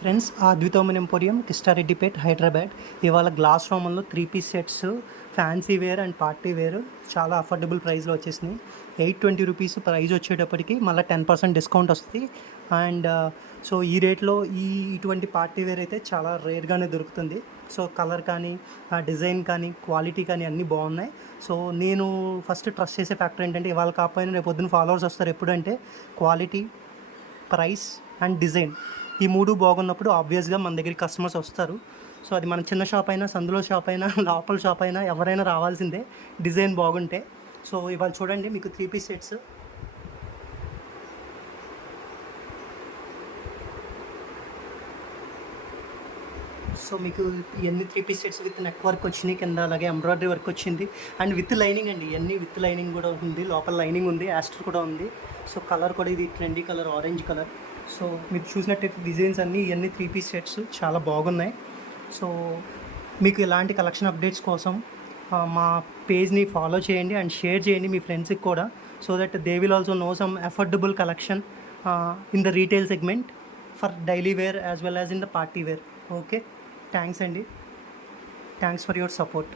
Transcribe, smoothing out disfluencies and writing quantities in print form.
Friends, అద్వితోమన్ emporium, Kistareddypet, Hyderabad. ఇవాళ glass రోమన్లో 3 piece sets, fancy wear and party wear చాలా అఫోర్డబుల్ ప్రైస్లో వచ్చేసినాయి. 820 రూపీస్ ప్రైస్ వచ్చేటప్పటికి మళ్ళీ 10% డిస్కౌంట్ వస్తుంది. అండ్ సో ఈ రేట్లో ఇటువంటి పార్టీ వేర్ అయితే చాలా రేర్గానే దొరుకుతుంది. సో కలర్ కానీ, డిజైన్ కానీ, క్వాలిటీ కానీ అన్నీ బాగున్నాయి. సో నేను ఫస్ట్ ట్రస్ట్ చేసే ఫ్యాక్టర్ ఏంటంటే, ఇవాళ కాకపోయినా రేపు పొద్దున్న ఫాలోవర్స్ వస్తారు. ఎప్పుడంటే క్వాలిటీ, ప్రైస్ అండ్ డిజైన్, ఈ మూడు బాగున్నప్పుడు ఆబ్వియస్గా మన దగ్గరికి కస్టమర్స్ వస్తారు. సో అది మన చిన్న షాప్ అయినా, సందులో షాప్ అయినా, లోపల షాప్ అయినా, ఎవరైనా రావాల్సిందే డిజైన్ బాగుంటే. సో ఇవాళ చూడండి, మీకు 3 పీస్ సెట్స్. సో మీకు ఇవన్నీ 3 piece sets with neck work వచ్చినాయి కింద, అలాగే ఎంబ్రాయిడరీ వర్క్ వచ్చింది అండ్ విత్ లైనింగ్ అండి. ఇవన్నీ విత్ లైనింగ్ కూడా ఉంది, లోపల లైనింగ్ ఉంది, యాస్టర్ కూడా ఉంది. సో కలర్ కూడా ఇది trendy colour, orange colour. So మీరు చూసినట్టయితే డిజైన్స్ అన్నీ ఇవన్నీ 3 పీస్ సెట్స్ చాలా బాగున్నాయి. సో మీకు ఇలాంటి కలెక్షన్ అప్డేట్స్ కోసం మా పేజ్ని ఫాలో చేయండి అండ్ షేర్ చేయండి మీ ఫ్రెండ్స్కి కూడా, so that they will also know some affordable collection in the retail segment for daily wear as well as in the party wear. Okay, thanks అండి. Thanks for your support.